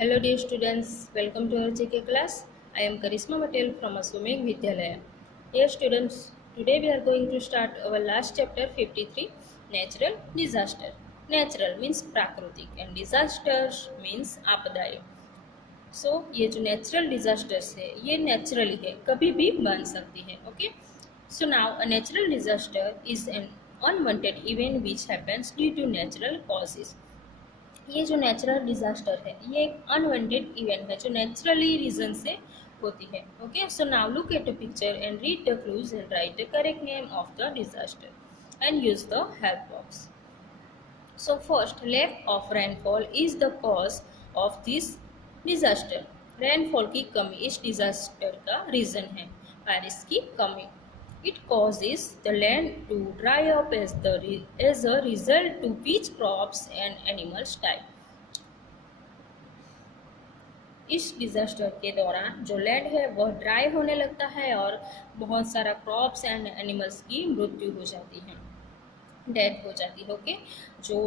Hello dear students, welcome to our JK class. I am Karisma Patel from Aswamik Vidyalaya. Dear students, today we are going to start our last chapter 53, Natural Disaster. Natural means प्राकृतिक and disasters means आपदाएं. सो ये जो natural disasters है ये naturally है, कभी भी बन सकती है. Okay, so now a natural disaster is an unwanted event which happens due to natural causes. ये जो नेचुरल डिजास्टर है ये एक अनवांटेड इवेंट है जो नेचुरली रीजन से होती है. Okay, so now look at the picture and read the clues and write the correct name of the disaster and use the help box. So first, lack of rainfall is the cause of this disaster. Rainfall की कमी इस disaster का reason है. बारिश की कमी. It causes the land to dry up as a result to which crops and animals die. इस disaster के दौरान जो लैंड है वह ड्राई होने लगता है और बहुत सारा क्रॉप्स एंड एनिमल्स की मृत्यु हो जाती है, डेथ हो जाती है. ओके, जो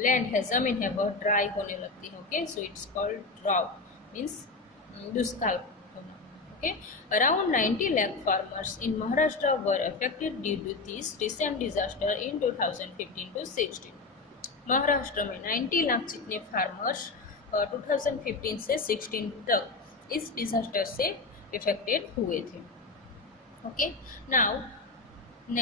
लैंड है, जमीन है, वह ड्राई होने लगती है. Okay, so it's called drought means दुष्काल होना. Okay. Around 90 lakh farmers in Maharashtra were affected due to this recent disaster in 2015 to 16. Maharashtra में 90 लाख जितने फार्मर्स 2015 से 16 तक इस डिजास्टर से इफेक्टेड हुए थे. Okay, now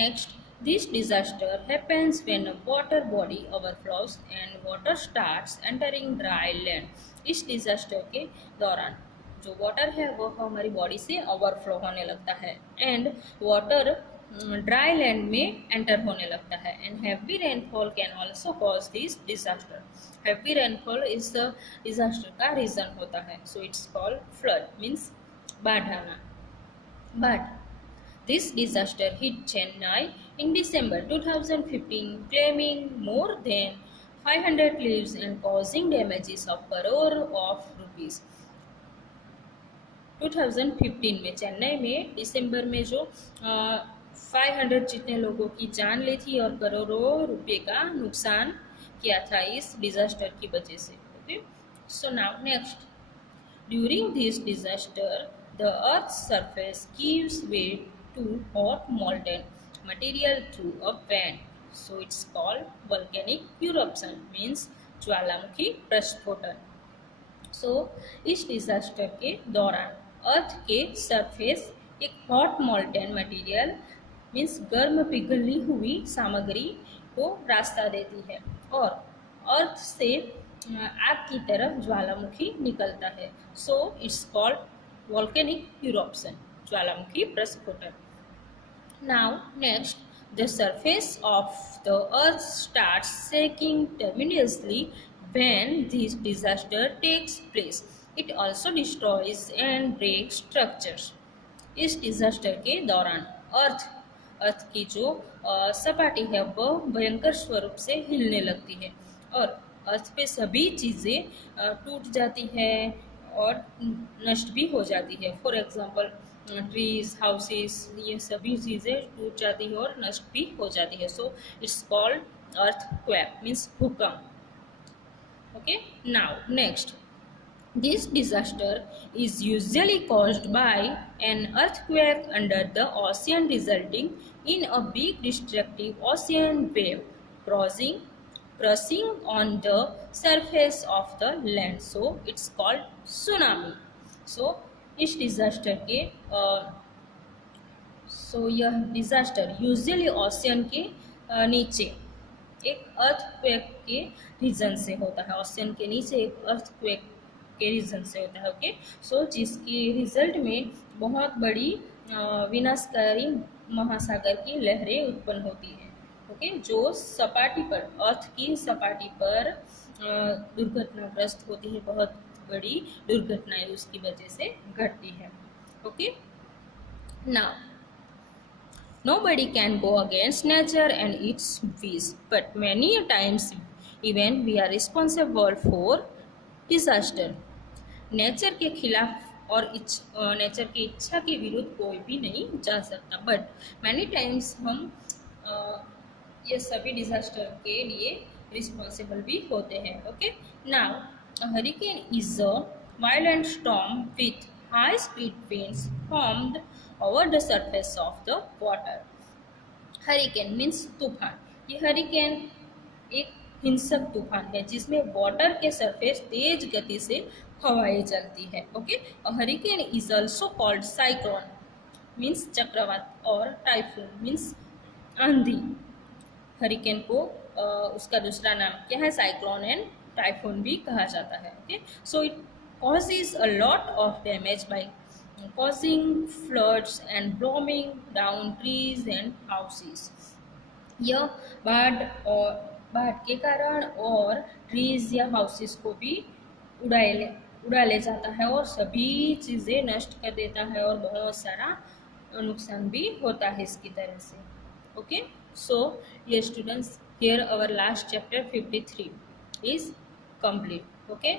next, this disaster happens when a water body overflows and water starts entering dry land. इस disaster के दौरान जो वाटर है वो हमारी बॉडी से ओवरफ्लो होने लगता है एंड वाटर ड्राई लैंड में एंटर होने लगता है. And heavy rainfall can also cause this disaster. Heavy rainfall इस डिजास्टर का रीजन होता है. So it's called flood means बाढ़ आना. But this disaster hit Chennai in December 2015, claiming more than 500 lives and causing damages of crore of rupees. 2015 में चेन्नई में दिसंबर में जो 500 जितने लोगों की जान ली थी और करोड़ों रुपए का नुकसान किया था इस डिजास्टर की वजह से. Okay, so now next, during this disaster the earth surface gives way to hot molten material through a vent. So it's called volcanic eruption means ज्वालामुखी प्रस्फोटन. सो इस डिजास्टर के दौरान अर्थ के सरफेस एक हॉट मोल्टेन मटेरियल मीन्स गर्म पिघली हुई सामग्री को रास्ता देती है और अर्थ से आग की तरह ज्वालामुखी निकलता है. So it's called volcanic eruption, ज्वालामुखी प्रस्फोटन. Now next, the surface of the earth starts shaking tremendously when this disaster takes place. It also destroys and breaks structures. इस डिजास्टर के दौरान अर्थ की जो सपाटी है वह भयंकर स्वरूप से हिलने लगती है और अर्थ पे सभी चीज़ें टूट जाती है और नष्ट भी हो जाती है. फॉर एग्जांपल ट्रीज, हाउसेस, ये सभी चीज़ें टूट जाती है और नष्ट भी हो जाती है. So it's called earthquake means भूकंप. Okay, now next, this disaster is usually caused by an earthquake under the ocean resulting in a big destructive ocean wave crushing on the surface of the land. So it's called tsunami. So इस disaster के यह disaster usually ocean के नीचे एक earthquake के reason से होता है. ओशियन के नीचे एक अर्थक्वेक के रीजन से होता है. ओके, सो जिसकी रिजल्ट में बहुत बड़ी विनाशकारी महासागर की लहरें उत्पन्न होती हैं. ओके, जो सपाटी पर, अर्थ की सपाटी पर दुर्घटनाग्रस्त होती है, बहुत बड़ी दुर्घटनाएं उसकी वजह से घटती है. Okay, now nobody can go against nature and its wish, but many times even we are responsible for disaster. Nature के खिलाफ और नेचर की इच्छा के विरुद्ध कोई भी नहीं जा सकता, बट मैनी टाइम्स हम ये सभी डिजास्टर के लिए रिस्पॉन्सिबल भी होते हैं. Okay, now hurricane is a violent storm with high speed winds formed over the surface of the water. Hurricane means तूफान. ये हरिकेन एक हिंसक तूफान है जिसमें वाटर के सरफेस तेज गति से हवाएं चलती है. Okay. Hurricane is also called cyclone means चक्रवात और टाइफून मीन्स आंधी. हरिकेन को उसका दूसरा नाम क्या है? साइक्लोन एंड टाइफून भी कहा जाता है. Okay. So it causes a lot of damage by causing floods and blowing down trees and houses. यह बाढ़ के कारण और ट्रीज या हाउसेस को भी उड़ा ले जाता है और सभी चीज़ें नष्ट कर देता है और बहुत सारा नुकसान भी होता है इसकी तरह से. ओके. सो ये students, here our last chapter 53 is complete. Okay.